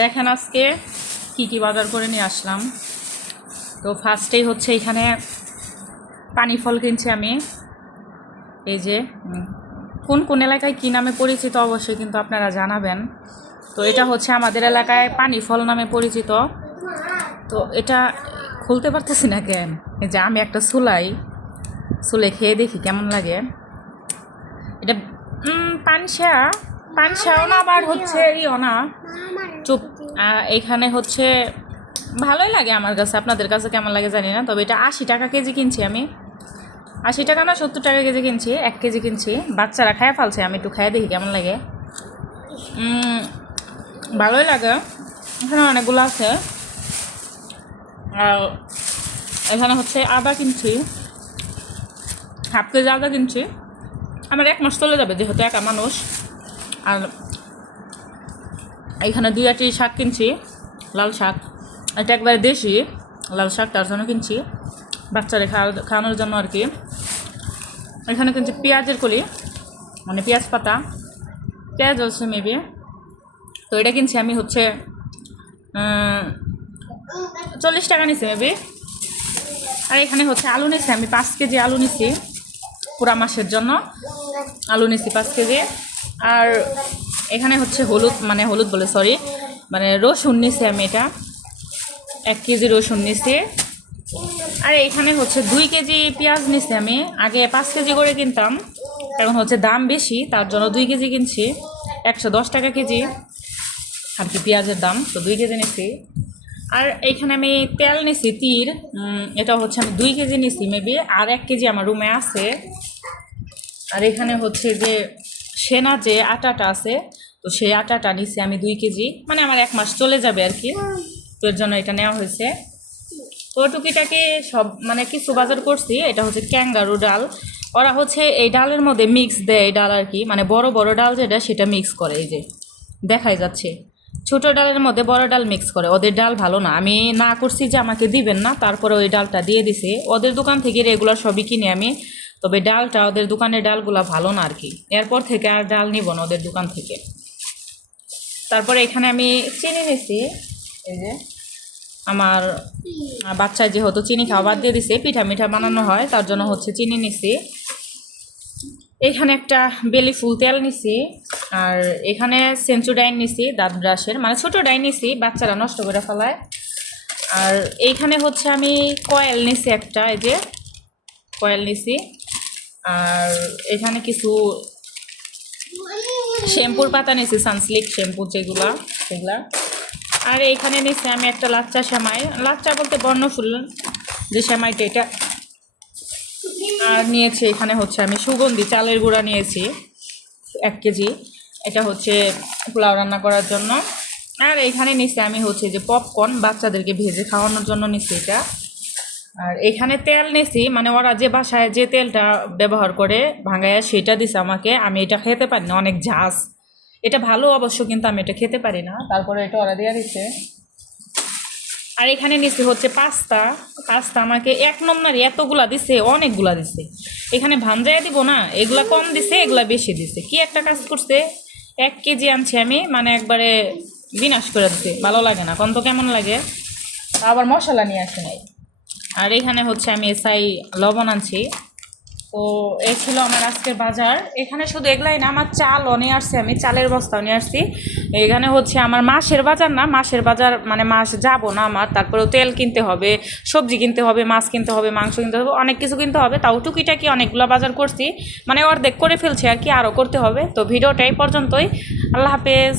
দেখেন আজকে কি কি বাজার করে নিয়ে আসলাম। তো ফার্স্টেই হচ্ছে এখানে পানি ফল কিনছি আমি। এই যে কোন কোন এলাকায় কী নামে পরিচিত অবশ্যই কিন্তু আপনারা জানাবেন। তো এটা হচ্ছে আমাদের এলাকায় পানি ফল নামে পরিচিত। তো এটা খুলতে পারতেছি না কেন, এই যে আমি একটা সুলে খেয়ে দেখি কেমন লাগে। এটা পানসাও না, আবার হচ্ছে ইও না, চুপ। এইখানে হচ্ছে ভালোই লাগে আমার কাছে, আপনাদের কাছে কেমন লাগে জানি না। তবে এটা 80 টাকা কেজি কিনছি আমি, 80 টাকা না 70 টাকা কেজি কিনছি, 1 কেজি কিনছি। বাচ্চারা খায় ফেলছে, আমি একটু খাইয়ে দেখি কেমন লাগে। ভালোই লাগে। এখানে অনেকগুলো আছে। আর এখানে হচ্ছে আদা কিনছি, হাফ কেজি আদা কিনছি। আমার 1 মাস চলে যাবে যেহেতু একা মানুষ। আর এখানে 2 আটি শাক কিনছি, লাল শাক। এটা একবারে দেশি লাল শাক, তার জন্য কিনছি, বাচ্চারা খাওয়ানোর জন্য আর কি। এখানে কিনছি পেঁয়াজের কলি, মানে পেঁয়াজ পাতা, পেঁয়াজ আছে মেবি। তো এটা কিনছি আমি হচ্ছে 40 টাকা নিছি মেবি। আর এখানে হচ্ছে আলু নিছি আমি 5 কেজি আলু নিছি, পুরা মাসের জন্য আলু নিছি 5 কেজি। আর এখানে হচ্ছে রসুন নিছি আমি, এটা 1 কেজি রসুন নিছি। আর এখানে হচ্ছে 2 কেজি পেঁয়াজ নিছি আমি। আগে 5 কেজি করে কিনতাম, এখন হচ্ছে দাম বেশি, তার জন্য 2 কেজি কিনছি। 110 টাকা কেজি আর কি পেঁয়াজের দাম, তো 2 কেজি নিছি। আর এইখানে আমি তেল নিছি তীর, এটা হচ্ছে আমি 2 কেজি নিছি মেবি, আর 1 কেজি আমার রুমে আছে। আর এখানে হচ্ছে যে সেনা যে আটাটা আছে, তো সেই আটাটা নিছি আমি 2 কেজি, মানে আমার 1 মাস চলে যাবে আর কি, তো এর জন্য এটা নেওয়া হয়েছে। তো টুকিটাকি সব মানে কিছু বাজার করছি। এটা হচ্ছে ক্যাঙ্গারু ডাল, ওরা হচ্ছে এই ডালের মধ্যে মিক্স দেয় এই ডাল আর কি, মানে বড় বড় ডাল যেটা সেটা মিক্স করে, এই যে দেখাই যাচ্ছে ছোট ডালের মধ্যে বড় ডাল মিক্স করে। ওদের ডাল ভালো না, আমি না করছি যে আমাকে দিবেন না, তারপরে ওই ডালটা দিয়ে দিছে। ওদের দোকান থেকে রেগুলার সবই কিনে আমি, তবে ডালটা ওদের দোকানের ডালগুলা ভালো না আর কি, এরপর থেকে আর ডাল নিব না ওদের দোকান থেকে। তারপরে এখানে আমি চিনি নিছি, এই যে আমার বাচ্চা যেহেতু চিনি খাওয়া বাদ দিয়ে দিছে, পিঠা মিঠা বানানো হয়, তার জন্য হচ্ছে চিনি নিছি। এখানে একটা বেলি ফুল তেল নিছি। আর এখানে সেঞ্চুডাইন নিছি, দাঁত ব্রাশের, মানে ছোটো ডাইন নিছি, বাচ্চারা নষ্ট করে ফেলায়। আর এইখানে হচ্ছে আমি কয়েল নিছি একটা, এই যে কয়েল নিছি। আর এখানে কিছু শ্যাম্পুর পাতা নিছি, সানসিল্ক শ্যাম্পু যেগুলা সেগুলা। আর এইখানে নিছি আমি একটা লাচ্চা সেমাই, লাচ্চা বলতে বর্ণফুল যে সেমাইটা, এটা। আর নিয়েছি এখানে হচ্ছে আমি সুগন্ধি চালের গুঁড়া নিয়েছি 1 কেজি, এটা হচ্ছে পোলাও রান্না করার জন্য। আর এইখানে নিছি আমি হচ্ছে যে পপকর্ন, বাচ্চাদেরকে ভেজে খাওয়ানোর জন্য নিছি এটা। আর এখানে তেল নিছি, মানে ওরা যে বাসায় যে তেলটা ব্যবহার করে ভাঙায়া সেটা দিছে আমাকে, আমি এটা খেতে পারি না, অনেক ঝাঁজ। এটা ভালো অবশ্য, কিন্তু আমি এটা খেতে পারি না, তারপরে এটা ওরা দিয়ে দিচ্ছে। আর এখানে নিছি হচ্ছে পাস্তা আমাকে 1 নম্বরে এতগুলা দিছে, অনেকগুলা দিছে। এখানে ভাঞ্জায় দিব না, এগুলা কম দিছে, এগুলা বেশি দিছে। কি একটা কাজ করছে, 1 কেজি আনছি আমি, মানে একবারে বিনাশ করে দিছে, ভালো লাগে না, কত কেমন লাগে। আবার মশলা নিয়ে আসে নাই। আর এখানে হচ্ছে আমি এসআই লবণ আনছি। তো এই ছিল আমার আজকের বাজার। এখানে শুধু এগুলাই না, আমার চালও নিয়ে আসছি আমি, চালের বস্তাও নিয়ে আসছি। এখানে হচ্ছে আমার মাসের বাজার না, মাসের বাজার মানে মাস যাব না আমার, তারপরেও তেল কিনতে হবে, সবজি কিনতে হবে, মাছ কিনতে হবে, মাংস কিনতে হবে, অনেক কিছু কিনতে হবে। তাও টুকিটাকি অনেকগুলো বাজার করছি, মানে অর্ধেক করে ফেলছি আর কি, আরও করতে হবে। তো ভিডিওটা এই পর্যন্তই, আল্লাহ হাফেজ।